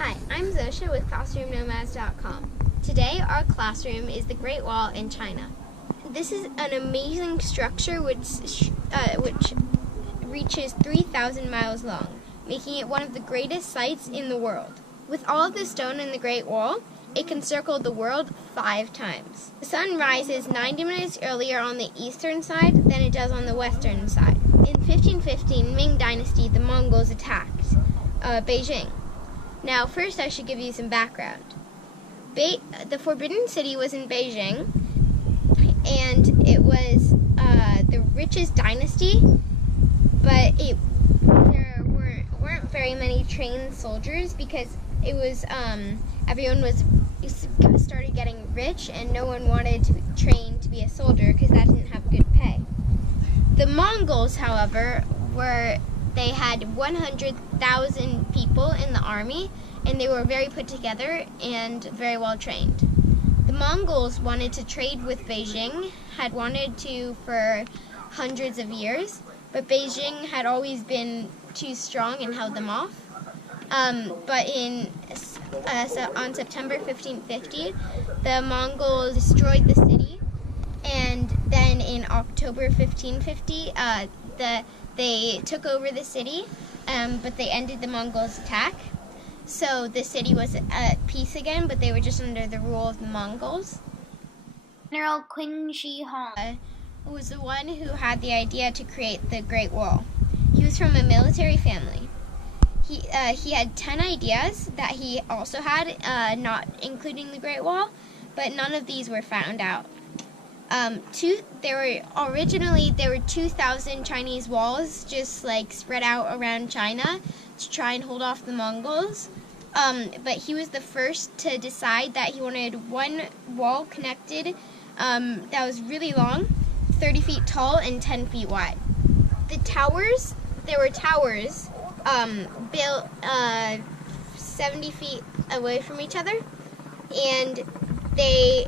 Hi, I'm Zosha with ClassroomNomads.com. Today our classroom is the Great Wall in China. This is an amazing structure which reaches 3,000 miles long, making it one of the greatest sights in the world. With all of the stone in the Great Wall, it can circle the world 5 times. The sun rises 90 minutes earlier on the eastern side than it does on the western side. In 1515, Ming Dynasty, the Mongols attacked Beijing. Now, first I should give you some background. The Forbidden City was in Beijing, and it was the richest dynasty, but there weren't very many trained soldiers because it was everyone started getting rich, and no one wanted to train to be a soldier because that didn't have good pay. The Mongols, however, they had 100,000 people in the army, and they were very put together and very well trained. The Mongols wanted to trade with Beijing, had wanted to for hundreds of years, but Beijing had always been too strong and held them off. But on September 1550, the Mongols destroyed the city, and then in October 1550, they took over the city, but they ended the Mongols' attack. So the city was at peace again, but they were just under the rule of the Mongols. General Qin Shi Huang was the one who had the idea to create the Great Wall. He was from a military family. He had 10 ideas that he also had, not including the Great Wall, but none of these were found out. There were 2,000 Chinese walls just like spread out around China to try and hold off the Mongols. But he was the first to decide that he wanted one wall connected that was really long, 30 feet tall and 10 feet wide. There were towers built 70 feet away from each other, and they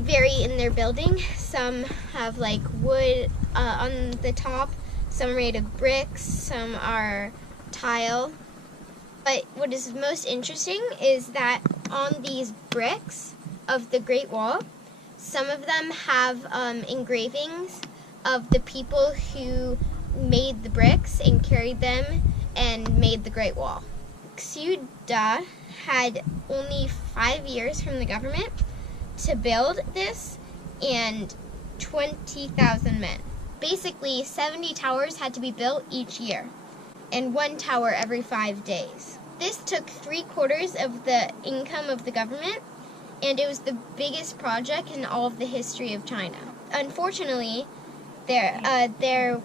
vary in their building. Some have like wood on the top, some are made of bricks, some are tile. But what is most interesting is that on these bricks of the Great Wall, some of them have engravings of the people who made the bricks and carried them and made the Great Wall. Xiu Da had only 5 years from the government to build this and 20,000 men. Basically, 70 towers had to be built each year, and 1 tower every 5 days. This took 3/4 of the income of the government, and it was the biggest project in all of the history of China. Unfortunately,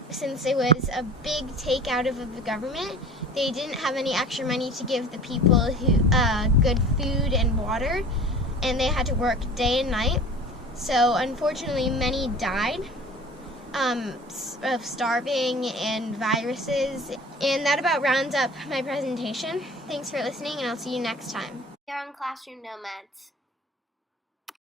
since it was a big take out of the government, they didn't have any extra money to give the people good food and water, and they had to work day and night. So unfortunately, many died of starving and viruses. And that about rounds up my presentation. Thanks for listening, and I'll see you next time. Here on Classroom Nomads.